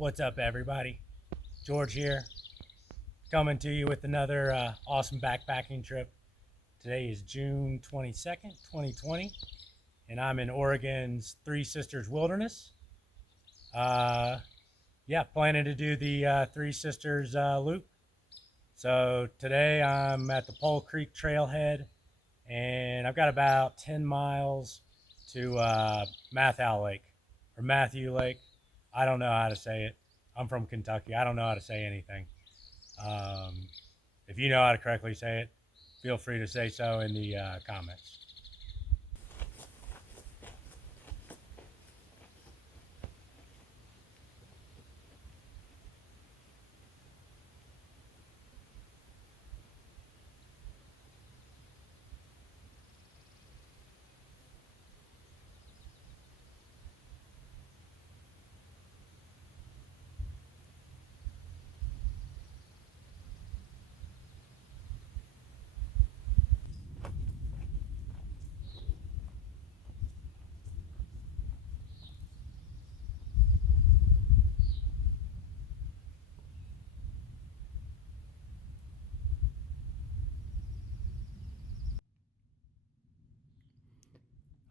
What's up, everybody? George here, coming to you with another awesome backpacking trip. Today is June 22nd, 2020, and I'm in Oregon's Three Sisters Wilderness. Planning to do the Three Sisters loop. So today I'm at the Pole Creek Trailhead, and I've got about 10 miles to Matthieu Lake, or Matthieu Lake. I don't know how to say it. I'm from Kentucky. I don't know how to say anything. If you know how to correctly say it, feel free to say so in the comments.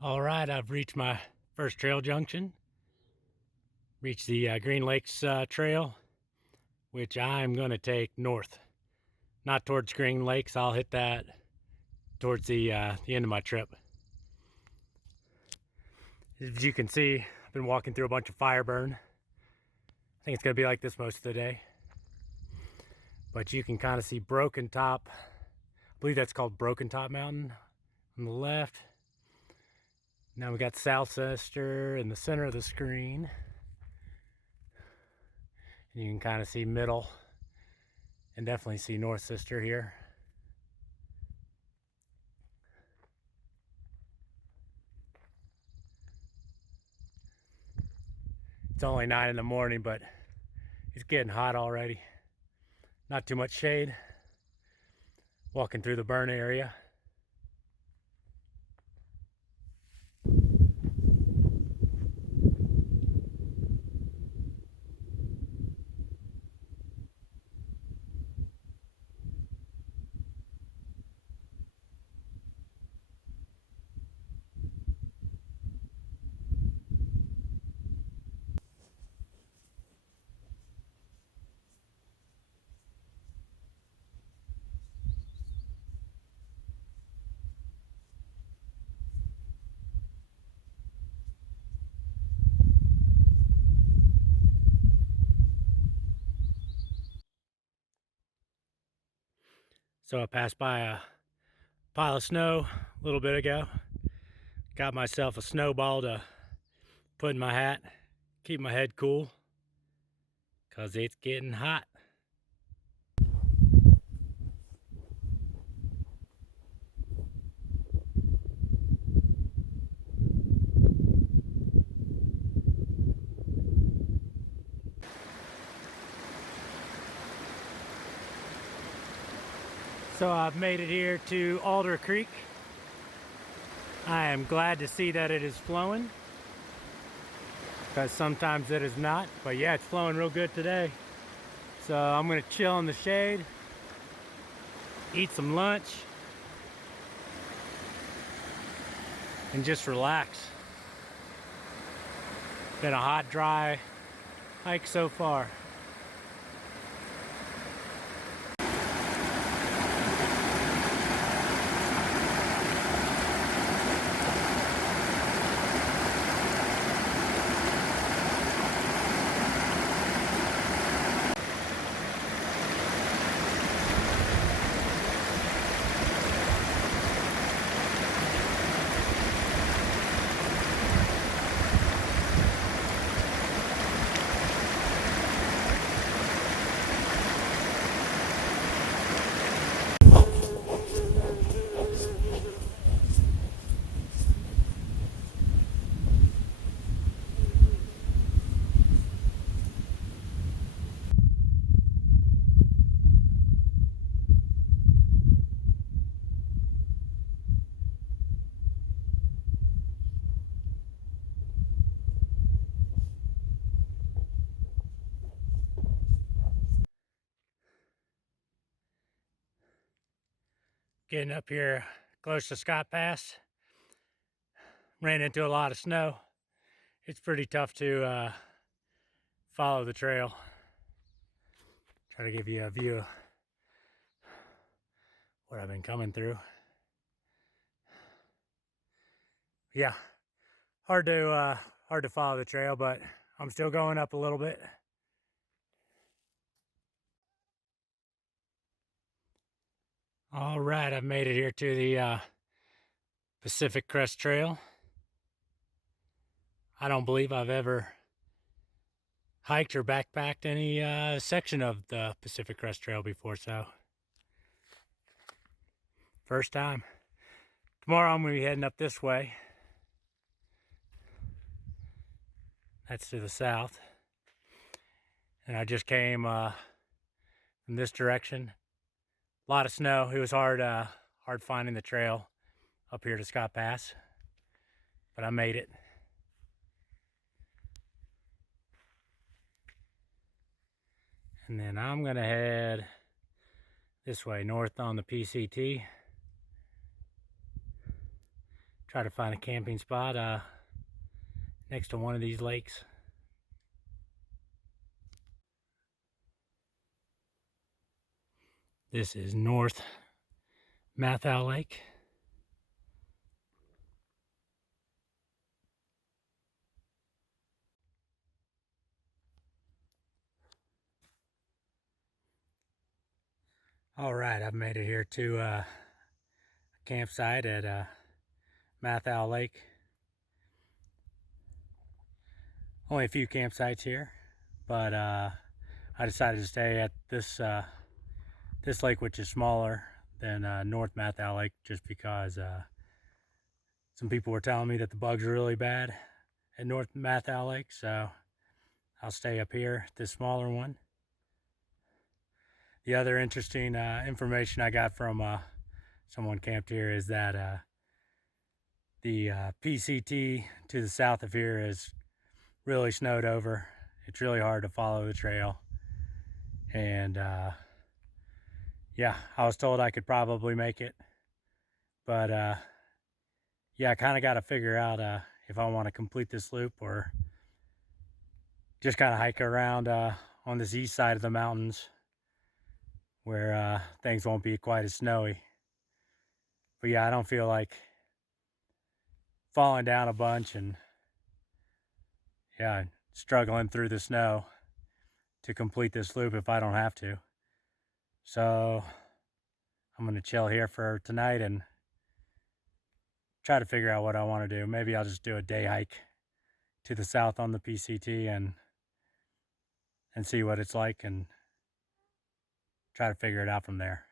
All right, I've reached my first trail junction. Reached the Green Lakes Trail, which I'm going to take north. Not towards Green Lakes. I'll hit that towards the end of my trip. As you can see, I've been walking through a bunch of fire burn. I think it's going to be like this most of the day. But you can kind of see Broken Top. I believe that's called Broken Top Mountain on the left. Now we got South Sister in the center of the screen. And you can kind of see Middle and definitely see North Sister here. It's only 9 in the morning, but it's getting hot already. Not too much shade. Walking through the burn area. So I passed by a pile of snow a little bit ago. Got myself a snowball to put in my hat, keep my head cool, because it's getting hot. So I've made it here to Alder Creek. I am glad to see that it is flowing, because sometimes it is not. But yeah, it's flowing real good today. So I'm gonna chill in the shade, eat some lunch, and just relax. Been a hot, dry hike so far. Getting up here close to Scott Pass, ran into a lot of snow. It's pretty tough to follow the trail. Try to give you a view of what I've been coming through. Yeah, hard to follow the trail, but I'm still going up a little bit. All right, I've made it here to the Pacific Crest Trail. I don't believe I've ever hiked or backpacked any section of the Pacific Crest Trail before, so first time. Tomorrow I'm going to be heading up this way. That's to the south. And I just came from this direction. A lot of snow. It was hard finding the trail up here to Scott Pass, but I made it. And then I'm gonna head this way, north on the PCT. Try to find a camping spot next to one of these lakes. This is North Matthieu Lake. All right, I've made it here to a campsite at Matthieu Lake. Only a few campsites here, but I decided to stay at this lake, which is smaller than North Matthieu Lake, just because some people were telling me that the bugs are really bad at North Matthieu Lake, so I'll stay up here at this smaller one. The other interesting information I got from someone camped here is that the PCT to the south of here is really snowed over. It's really hard to follow the trail, and yeah, I was told I could probably make it, but yeah, I kind of got to figure out if I want to complete this loop or just kind of hike around on this east side of the mountains where things won't be quite as snowy. But yeah, I don't feel like falling down a bunch and yeah, struggling through the snow to complete this loop if I don't have to. So I'm gonna chill here for tonight and try to figure out what I want to do. Maybe I'll just do a day hike to the south on the PCT and see what it's like and try to figure it out from there.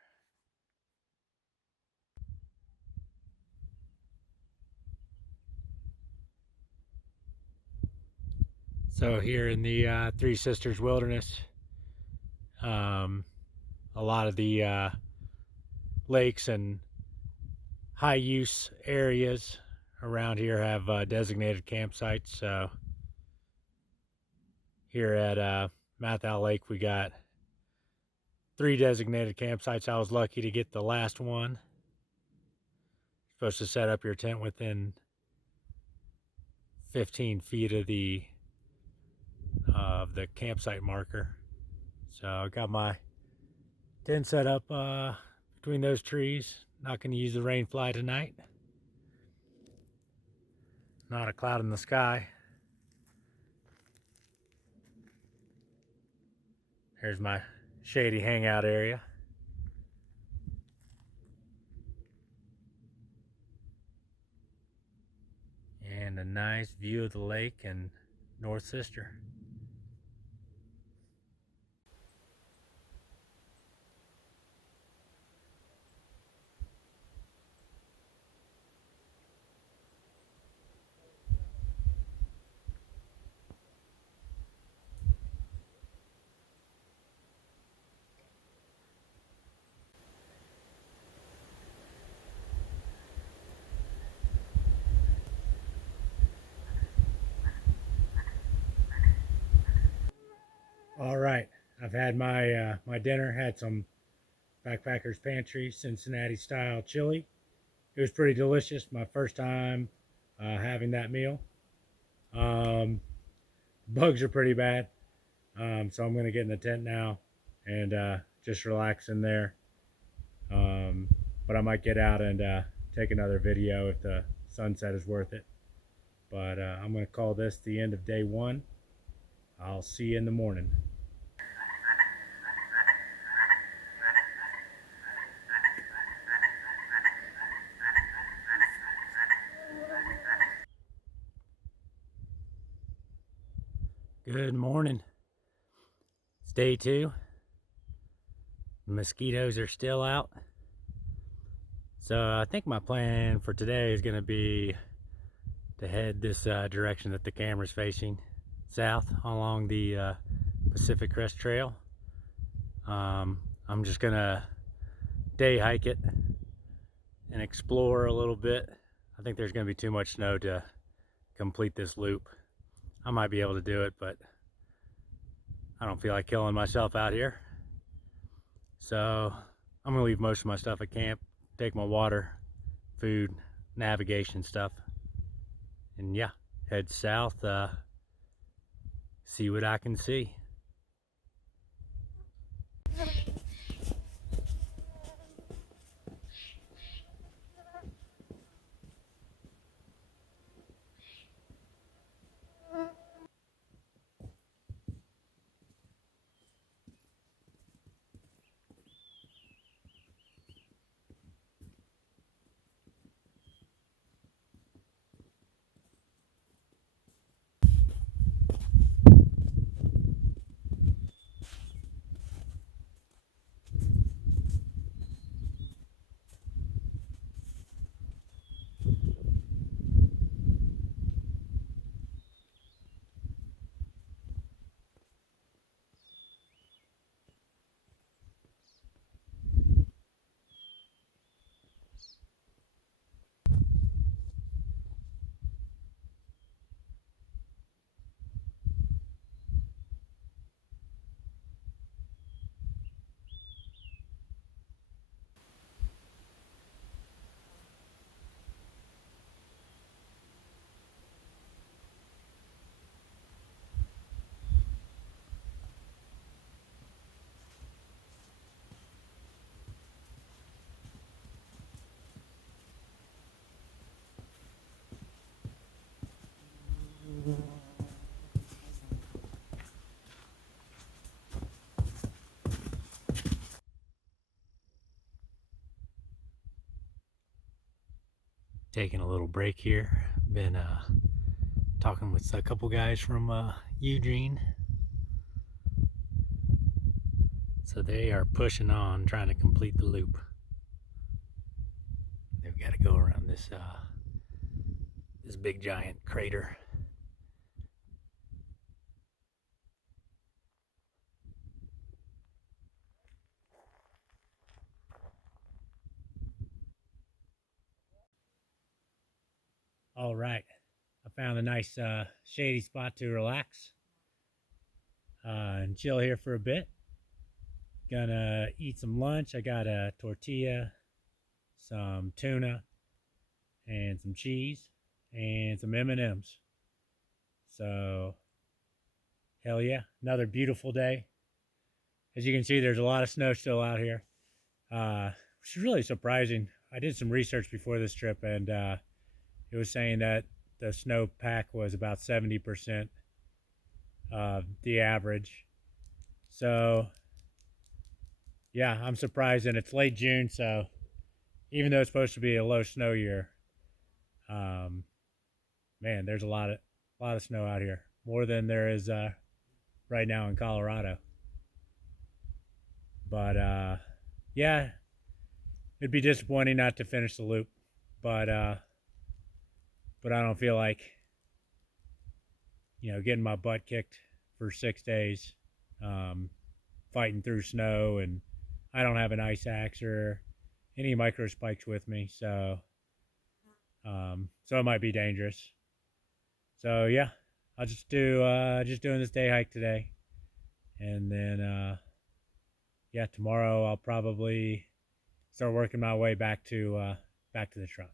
So here in the Three Sisters Wilderness, a lot of the lakes and high use areas around here have designated campsites. So here at Matthieu Lake, we got 3 designated campsites. I was lucky to get the last one. You're supposed to set up your tent within 15 feet of the campsite marker. So I got my tent set up between those trees. Not going to use the rain fly tonight. Not a cloud in the sky. Here's my shady hangout area. And a nice view of the lake and North Sister. All right, I've had my my dinner, had some Backpacker's Pantry Cincinnati style chili. It was pretty delicious. My first time having that meal. Bugs are pretty bad, so I'm gonna get in the tent now and just relax in there. But I might get out and take another video if the sunset is worth it. But I'm gonna call this the end of day one. I'll see you in the morning. Good morning. It's day two. The mosquitoes are still out. So I think my plan for today is going to be to head this direction that the camera's facing, south along the Pacific Crest Trail. I'm just going to day hike it and explore a little bit. I think there's going to be too much snow to complete this loop. I might be able to do it, but I don't feel like killing myself out here. So I'm gonna leave most of my stuff at camp, take my water, food, navigation stuff, and yeah, head south, see what I can see. Taking a little break here. Been talking with a couple guys from Eugene. So they are pushing on, trying to complete the loop. They've got to go around this this big giant crater. All right, I found a nice shady spot to relax and chill here for a bit. Gonna eat some lunch. I got a tortilla, some tuna, and some cheese, and some M&Ms. So, hell yeah, another beautiful day. As you can see, there's a lot of snow still out here, which is really surprising. I did some research before this trip, and it was saying that the snowpack was about 70% of the average. So, yeah, I'm surprised, and it's late June, so even though it's supposed to be a low snow year, man, there's a lot of snow out here, more than there is right now in Colorado. But yeah, it'd be disappointing not to finish the loop, but I don't feel like, you know, getting my butt kicked for 6 days, fighting through snow, and I don't have an ice axe or any micro spikes with me, so it might be dangerous. So yeah, I'll just do just doing this day hike today, and then yeah, tomorrow I'll probably start working my way back to the truck.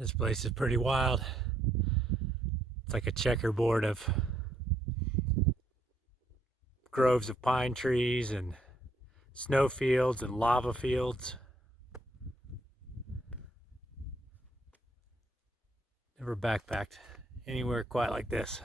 This place is pretty wild. It's like a checkerboard of groves of pine trees and snow fields and lava fields. Never backpacked anywhere quite like this.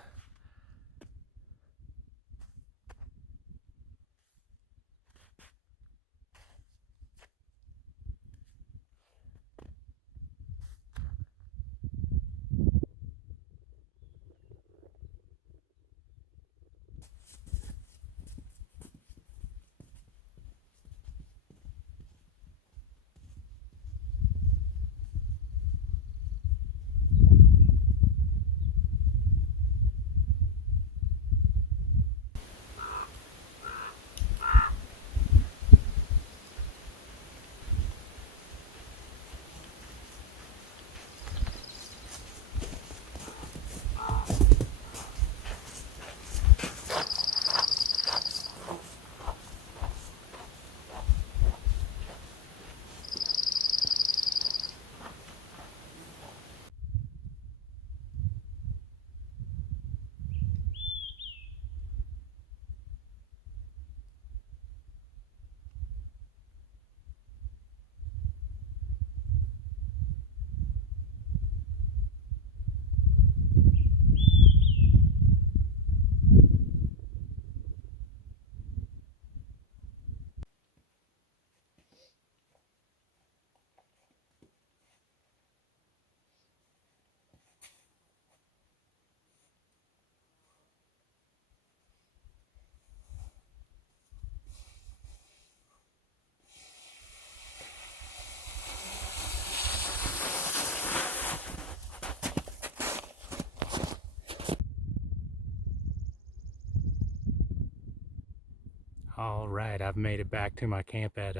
All right, I've made it back to my camp at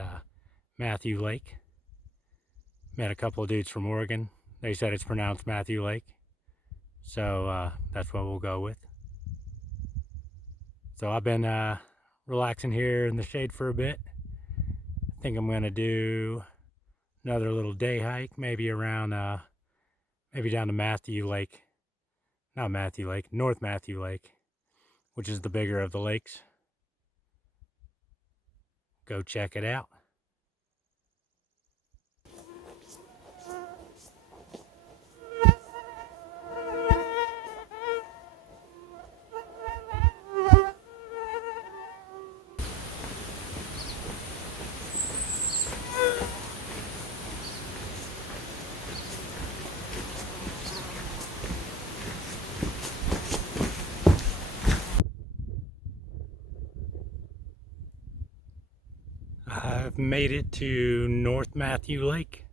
Matthieu Lake. Met a couple of dudes from Oregon. They said it's pronounced Matthieu Lake, so that's what we'll go with. So I've been relaxing here in the shade for a bit. I think I'm gonna do another little day hike, maybe around, maybe down to Matthieu Lake. Not Matthieu Lake, North Matthieu Lake, which is the bigger of the lakes. Go check it out. I've made it to North Matthieu Lake.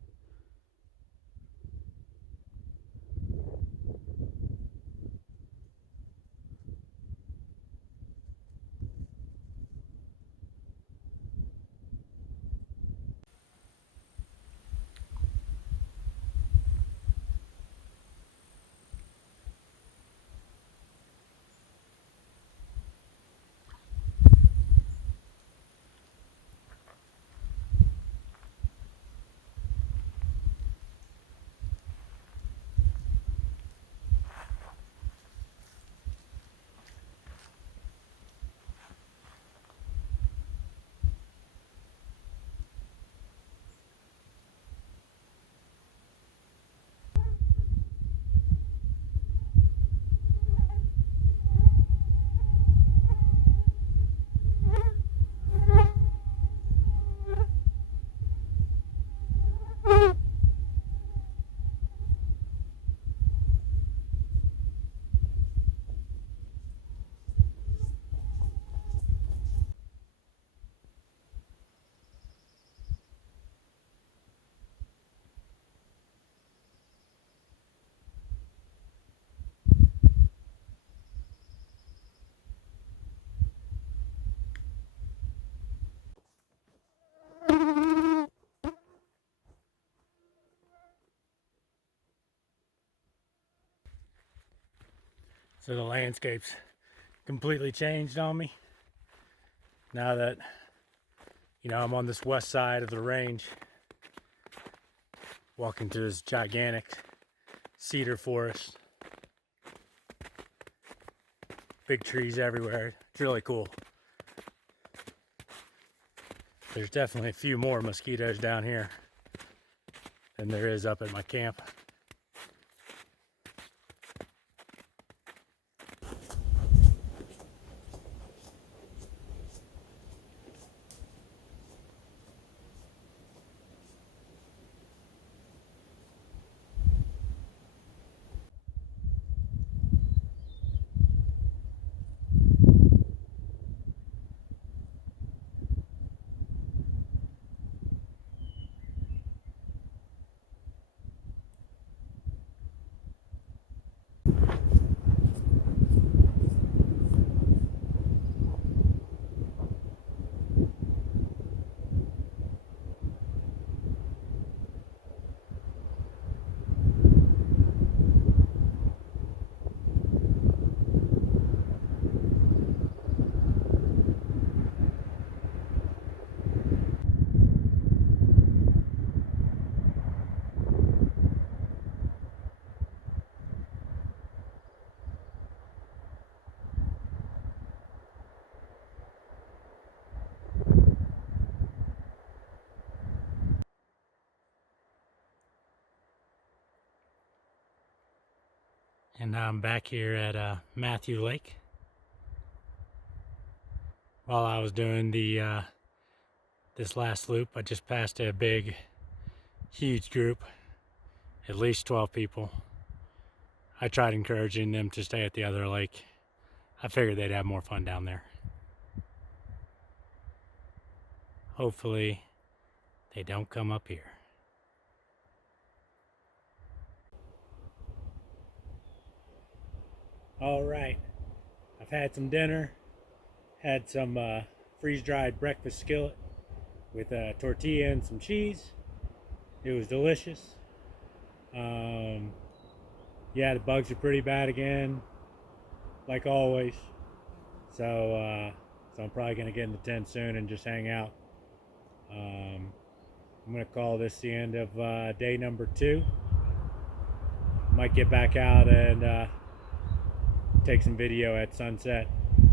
So the landscape's completely changed on me now that, you know, I'm on this west side of the range, walking through this gigantic cedar forest. Big trees everywhere. It's really cool. There's definitely a few more mosquitoes down here than there is up at my camp. And now I'm back here at Matthieu Lake. While I was doing the this last loop, I just passed a big, huge group, at least 12 people. I tried encouraging them to stay at the other lake. I figured they'd have more fun down there. Hopefully, they don't come up here. All right, I've had some dinner, had some freeze-dried breakfast skillet with a tortilla and some cheese. It was delicious. Yeah, the bugs are pretty bad again, like always. So I'm probably gonna get in the tent soon and just hang out. I'm gonna call this the end of day number 2. Might get back out and take some video at sunset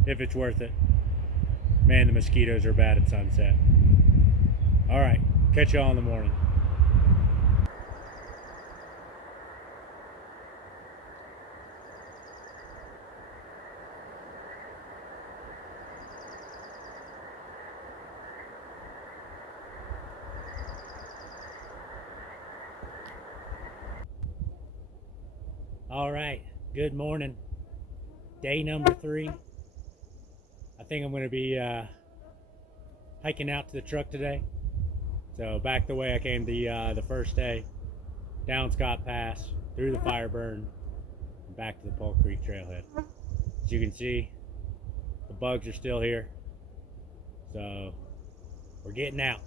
if it's worth it. Man, the mosquitoes are bad at sunset. All right, catch y'all in the morning. All right, good morning. Day number 3. I think I'm going to be hiking out to the truck today. So back the way I came the first day, down Scott Pass, through the fire burn, and back to the Polk Creek trailhead. As you can see, the bugs are still here. So we're getting out.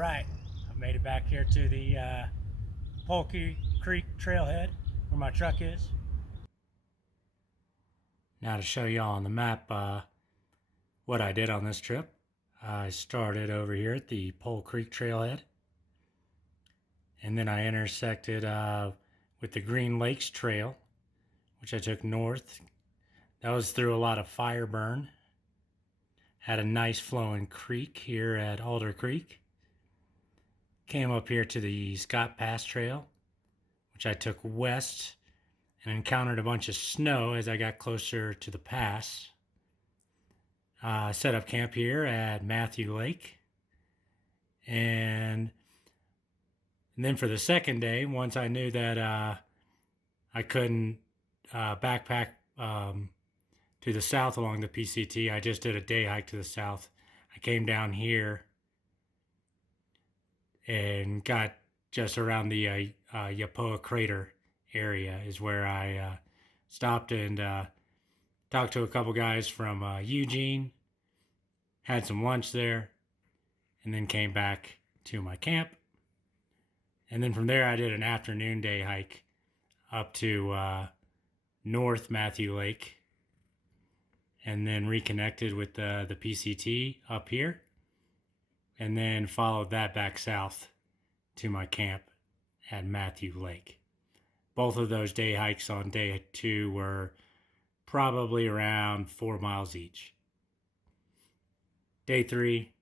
right, I've made it back here to the Pole Creek trailhead where my truck is. Now to show y'all on the map what I did on this trip. I started over here at the Pole Creek trailhead, and then I intersected with the Green Lakes Trail, which I took north. That was through a lot of fire burn. Had a nice flowing creek here at Alder Creek. Came up here to the Scott Pass Trail, which I took west and encountered a bunch of snow as I got closer to the pass. Set up camp here at Matthieu Lake. And then for the second day, once I knew that I couldn't backpack to the south along the PCT, I just did a day hike to the south. I came down here and got just around the Yapoa crater area is where I stopped and talked to a couple guys from Eugene, had some lunch there, and then came back to my camp. And then from there I did an afternoon day hike up to North Matthieu Lake, and then reconnected with the PCT up here, and then followed that back south to my camp at Matthieu Lake. Both of those day hikes on day 2 were probably around 4 miles each. Day 3,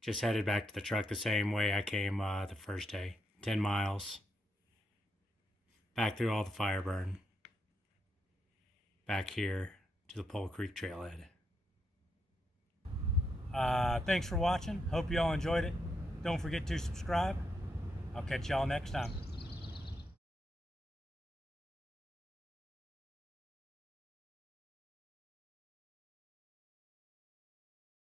just headed back to the truck the same way I came the first day, 10 miles, back through all the fire burn, back here to the Pole Creek trailhead. Thanks for watching. Hope you all enjoyed it. Don't forget to subscribe. I'll catch y'all next time.